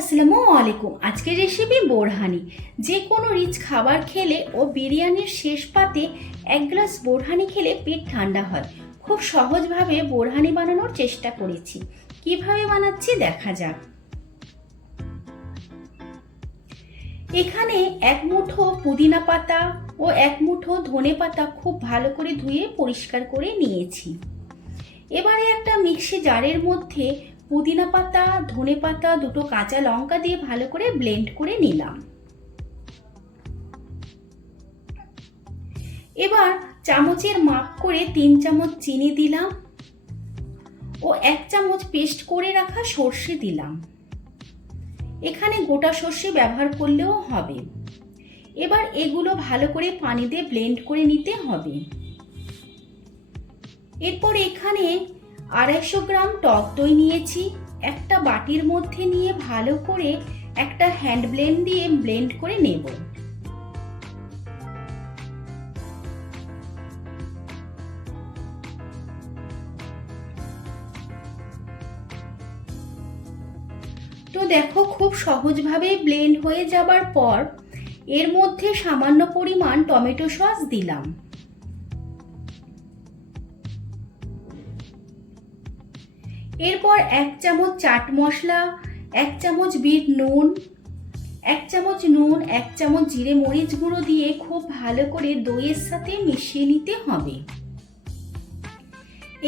আসসালামু আলাইকুম। আজকের রেসিপি বোরহানি। যে কোনো রিচ খাবার খেলে ও বিরিয়ানির শেষ পাতে এক গ্লাস বোরহানি খেলে পেট ঠান্ডা হয়। খুব সহজভাবে বোরহানি বানানোর চেষ্টা করেছি। কিভাবে বানাচ্ছি দেখা যাক। এখানে এক মুঠো পুদিনা পাতা ও এক মুঠো ধনে পাতা খুব ভালো করে ধুয়ে পরিষ্কার করে নিয়েছি। এবারে একটা মিক্সি জারের মধ্যে পুদিনা পাতা, ধনে পাতা, দুটো কাঁচা লঙ্কা দিয়ে ভালো করে ব্লেন্ড করে নিলাম। এবার চামচের মাপ করে 3 চামচ চিনি দিলাম ও 1 চামচ পেস্ট করে রাখা সর্ষে দিলাম। এখানে গোটা সর্ষে ব্যবহার করলেও হবে। এবার এগুলো ভালো করে পানি দিয়ে ব্লেন্ড করে নিতে হবে। এরপর এখানে 250 গ্রাম টক দই নিয়েছি। একটা বাটির মধ্যে নিয়ে ভালো করে একটা হ্যান্ড ব্লেন্ড দিয়ে ব্লেন্ড করে নেব। তো দেখো খুব সহজভাবে ব্লেন্ড হয়ে যাবার পর এর মধ্যে সামান্য পরিমাণ টমেটো সস দিলাম। এরপর 1 চামচ চাট মশলা, 1 চামচ বিট নুন, 1 চামচ নুন, 1 চামচ জিরে মরিচ গুঁড়ো দিয়ে খুব ভালো করে দইয়ের সাথে মিশিয়ে নিতে হবে।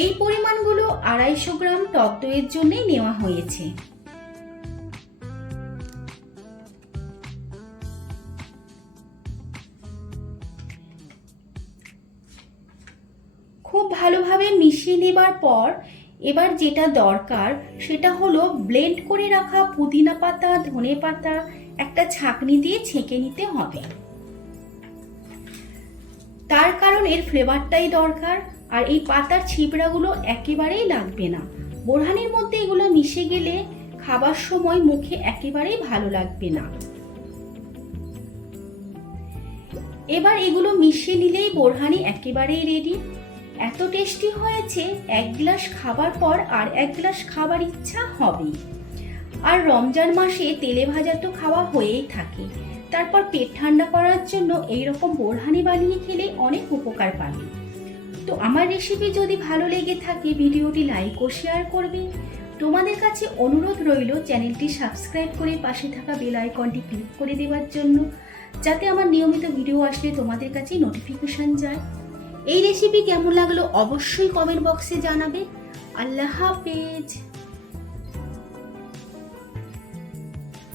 এই পরিমাণগুলো 250 গ্রাম টক দইয়ের জন্য নেওয়া হয়েছে। খুব ভালোভাবে মিশিয়ে নেবার পর এবার যেটা দরকার সেটা হলো ব্লেন্ড করে রাখা পুদিনা পাতা, ধনে পাতা একটা ছাঁকনি দিয়ে ছেঁকে নিতে হবে। তার কারণ এর ফ্লেভারটাই দরকার। আর এই পাতার ছিবড়াগুলো একেবারেই লাগবে না। বোরহানির মধ্যে এগুলো মিশে গেলে খাবার সময় মুখে একেবারেই ভালো লাগবে না। এবার এগুলো মিশিয়ে নিলেই বোরহানি একেবারেই রেডি। এত টেস্টি হয়েছে, 1 গ্লাস খাবার পর আর 1 গ্লাস খাবার ইচ্ছা হবেই। আর রমজান মাসে তেলে ভাজা তো খাওয়া হয়েই থাকে। তারপর পেট ঠান্ডা করার জন্য এইরকম বোরহানি বানিয়ে খেলে অনেক উপকার পাবে। তো আমার রেসিপি যদি ভালো লেগে থাকে ভিডিওটি লাইক ও শেয়ার করবে। তোমাদের কাছে অনুরোধ রইল চ্যানেলটি সাবস্ক্রাইব করে পাশে থাকা বেল আইকনটি ক্লিক করে দেওয়ার জন্য, যাতে আমার নিয়মিত ভিডিও আসলে তোমাদের কাছে নোটিফিকেশন যায়। এই রেসিপি কেমন লাগলো অবশ্যই কমেন্ট বক্সে জানাবে। আল্লাহ হাফেজ।